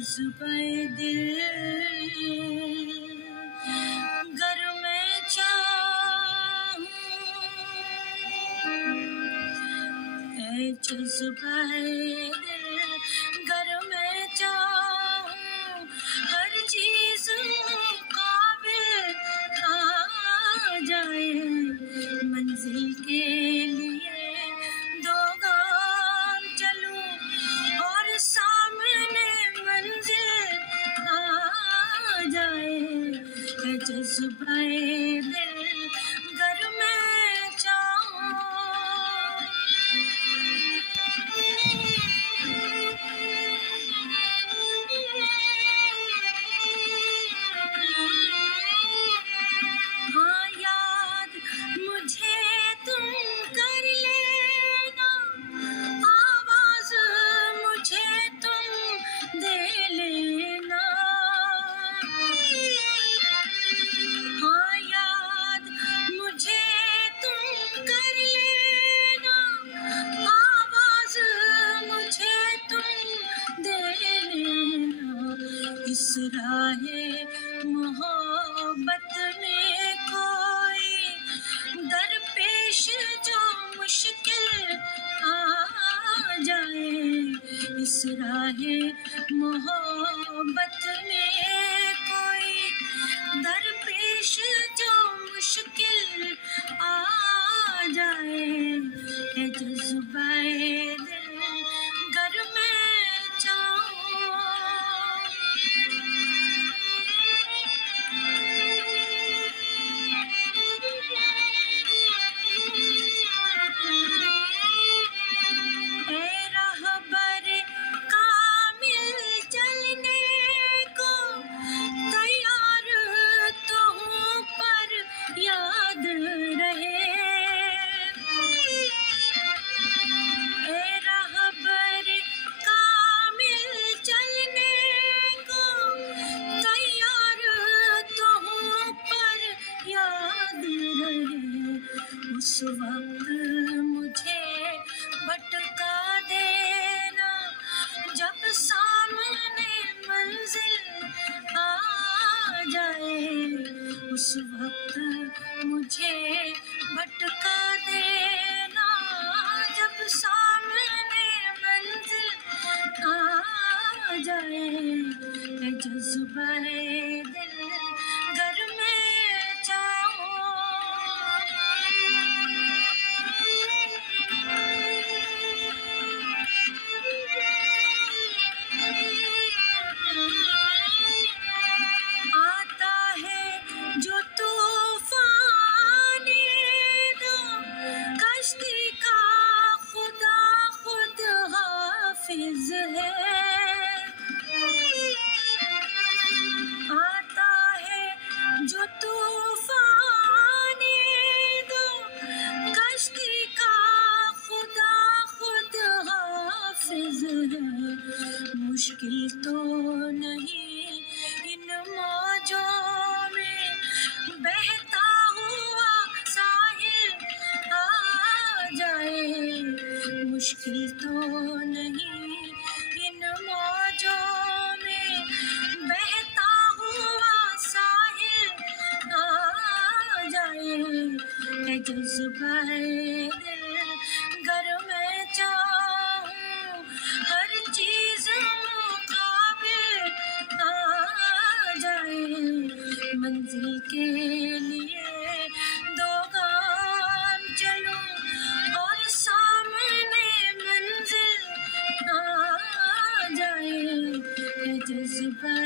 जज़्बे दिल गर मैं चाहूं, है जज़्बे दिल गर मैं चाहूं, हर चीज़ काबिल आ जाए मंजिल के लिए दो गाम चलूं और सामने मंजिल आ जाए है जज़्बे दिल गर मैं चाहूं। हाँ याद मुझे तुम कर लेना, आवाज़ मुझे तुम दे लेना। हाँ याद मुझे तुम कर लेना, आवाज़ मुझे तुम दे लेना। इस राहे मोहब्बत में कोई दरपेश जो मुश्किल आ जाए, इस राहे मोहब्बत में कोई दरपेश जो मुश्किल आ जाए है जज़्बे दिल गर मैं चाहूं। ए रहबर कामिल चलने को तैयार तो हूँ पर याद रहे, ए रहबर कामिल चलने को तैयार तो हूँ पर याद रहे। उस वक्त मुझे भटका देना जब सामने मंजिल आ जाए, उस वक्त मुझे भटका देना जब सामने मंजिल आ जाए है जज़्बे दिल गर मैं चाहूं। आता है जो तूफान दो कश्ती का खुदा खुद हाफिज है। आता है जो तूफान दो कश्ती का खुदा खुद हाफिज है। मुश्किल तो नहीं इन मौजों में बहता हुआ साहिल आ जाए, मुश्किल तो नहीं इन मौजों में बहता हुआ साहिल आ जाए है जज़्बे दिल गर मैं चाहूं, हर चीज़ मुकाबिल आ जाए मंजिल के लिए दो गाम चलूं और सामने मंजिल आ जाए है जज़्बे